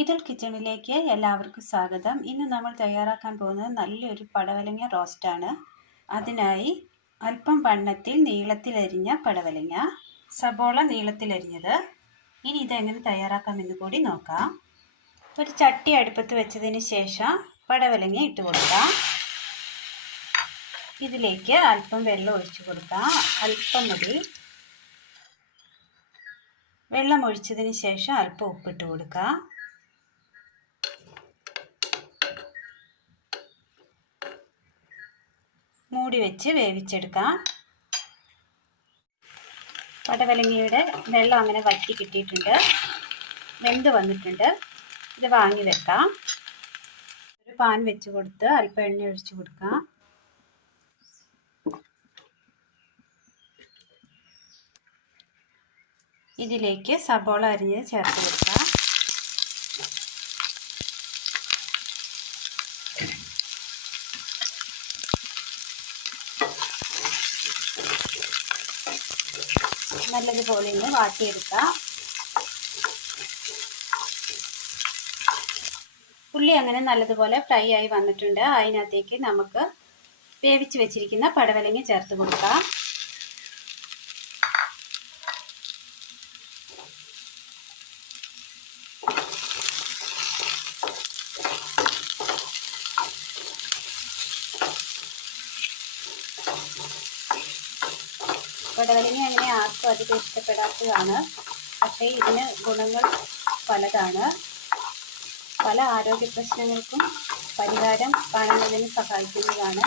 ഈദൽ കിച്ചണിലേക്ക് എല്ലാവർക്കും സ്വാഗതം. ഇന്ന് നമ്മൾ തയ്യാറാക്കാൻ പോകുന്നത് നല്ലൊരു പടവലങ്ങ റോസ്റ്റാണ്. അതിനായി അല്പം വണ്ണത്തിൽ നീളത്തിലരിഞ്ഞ പടവലങ്ങ, സബോള നീളത്തിലരിഞ്ഞത്. ഇനി ഇതെങ്ങനെ തയ്യാറാക്കാമെന്ന് കൂടി നോക്കാം. ഒരു ചട്ടി അടുപ്പത്ത് വെച്ചതിന് ശേഷം പടവലങ്ങ ഇട്ട് കൊടുക്കാം. ഇതിലേക്ക് അല്പം വെള്ളം ഒഴിച്ചു കൊടുക്കാം. അല്പം മതി. വെള്ളം ഒഴിച്ചതിന് ശേഷം അല്പം ഉപ്പിട്ട് കൊടുക്കാം. മൂടി വെച്ച് വേവിച്ചെടുക്കാം. പടവലങ്ങയുടെ വെള്ളം അങ്ങനെ വറ്റി കിട്ടിയിട്ടുണ്ട്, വെന്ത് വന്നിട്ടുണ്ട്. ഇത് വാങ്ങി വെക്കാം. ഒരു പാൻ വെച്ച് കൊടുത്ത് അല്പം എണ്ണ ഒഴിച്ച് കൊടുക്കാം. ഇതിലേക്ക് സബോള അരിഞ്ഞത് ചേർത്ത് കൊടുക്കാം. നല്ലതുപോലെ ഒന്ന് വാട്ടിയെടുക്കാം. ഉള്ളി അങ്ങനെ നല്ലതുപോലെ ഫ്രൈ ആയി വന്നിട്ടുണ്ട്. അതിനകത്തേക്ക് നമുക്ക് വേവിച്ച് വെച്ചിരിക്കുന്ന പടവലങ്ങ ചേർത്ത് കൊടുക്കാം. പടവലങ്ങ അങ്ങനെ ആർക്കും അധികം ഇഷ്ടപ്പെടാത്തതാണ്. പക്ഷേ ഇതിന് ഗുണങ്ങൾ പലതാണ്. പല ആരോഗ്യ പ്രശ്നങ്ങൾക്കും പരിഹാരം കാണുന്നതിന് സഹായിക്കുന്നതാണ്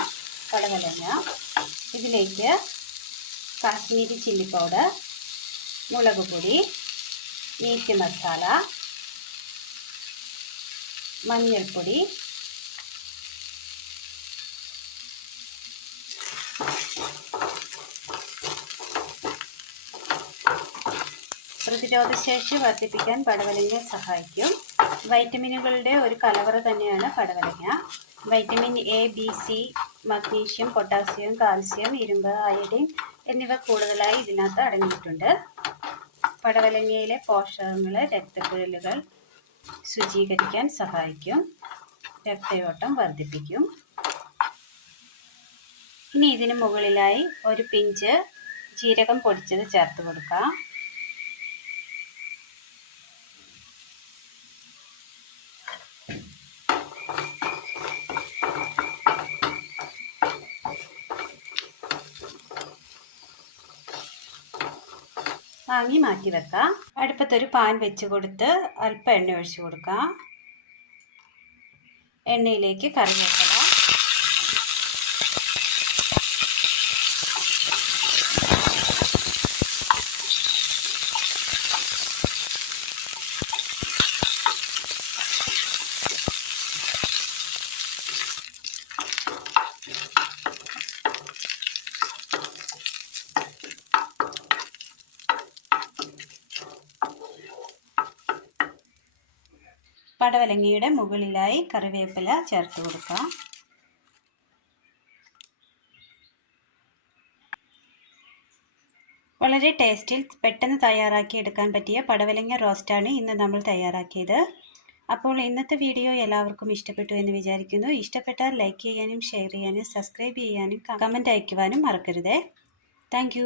പടവലങ്ങ. ഇതിലേക്ക് കാശ്മീരി ചില്ലി പൗഡർ, മുളക് പൊടി, മീറ്റ് മസാല, മഞ്ഞൾപ്പൊടി, പ്രതിരോധശേഷി വർദ്ധിപ്പിക്കാൻ പടവലങ്ങ സഹായിക്കും. വൈറ്റമിനുകളുടെ ഒരു കലവറ തന്നെയാണ് പടവലങ്ങ. Vitamin A, B, C, magnesium, potassium, calcium, ഇരുമ്പ്, അയഡിൻ എന്നിവ കൂടുതലായി ഇതിനകത്ത് അടങ്ങിയിട്ടുണ്ട്. പടവലങ്ങയിലെ പോഷകങ്ങൾ രക്തക്കുഴലുകൾ ശുചീകരിക്കാൻ സഹായിക്കും, രക്തയോട്ടം വർദ്ധിപ്പിക്കും. ഇനി ഇതിന് മുകളിലായി ഒരു പിഞ്ച് ജീരകം പൊടിച്ചത് ചേർത്ത് കൊടുക്കാം. വാങ്ങി മാറ്റി വെക്കാം. അടുപ്പത്തൊരു പാൻ വെച്ച് കൊടുത്ത് അല്പം എണ്ണ ഒഴിച്ചു കൊടുക്കാം. എണ്ണയിലേക്ക് കറിവേപ്പില, പടവലങ്ങയുടെ മുകളിലായി കറിവേപ്പില ചേർത്ത് കൊടുക്കാം. വളരെ ടേസ്റ്റിൽ പെട്ടെന്ന് തയ്യാറാക്കി എടുക്കാൻ പറ്റിയ പടവലങ്ങ റോസ്റ്റാണ് ഇന്ന് നമ്മൾ തയ്യാറാക്കിയത്. അപ്പോൾ ഇന്നത്തെ വീഡിയോ എല്ലാവർക്കും ഇഷ്ടപ്പെട്ടു എന്ന് വിചാരിക്കുന്നു. ഇഷ്ടപ്പെട്ടാൽ ലൈക്ക് ചെയ്യാനും ഷെയർ ചെയ്യാനും സബ്സ്ക്രൈബ് ചെയ്യാനും കമൻറ്റ് അയക്കുവാനും മറക്കരുതേ. താങ്ക്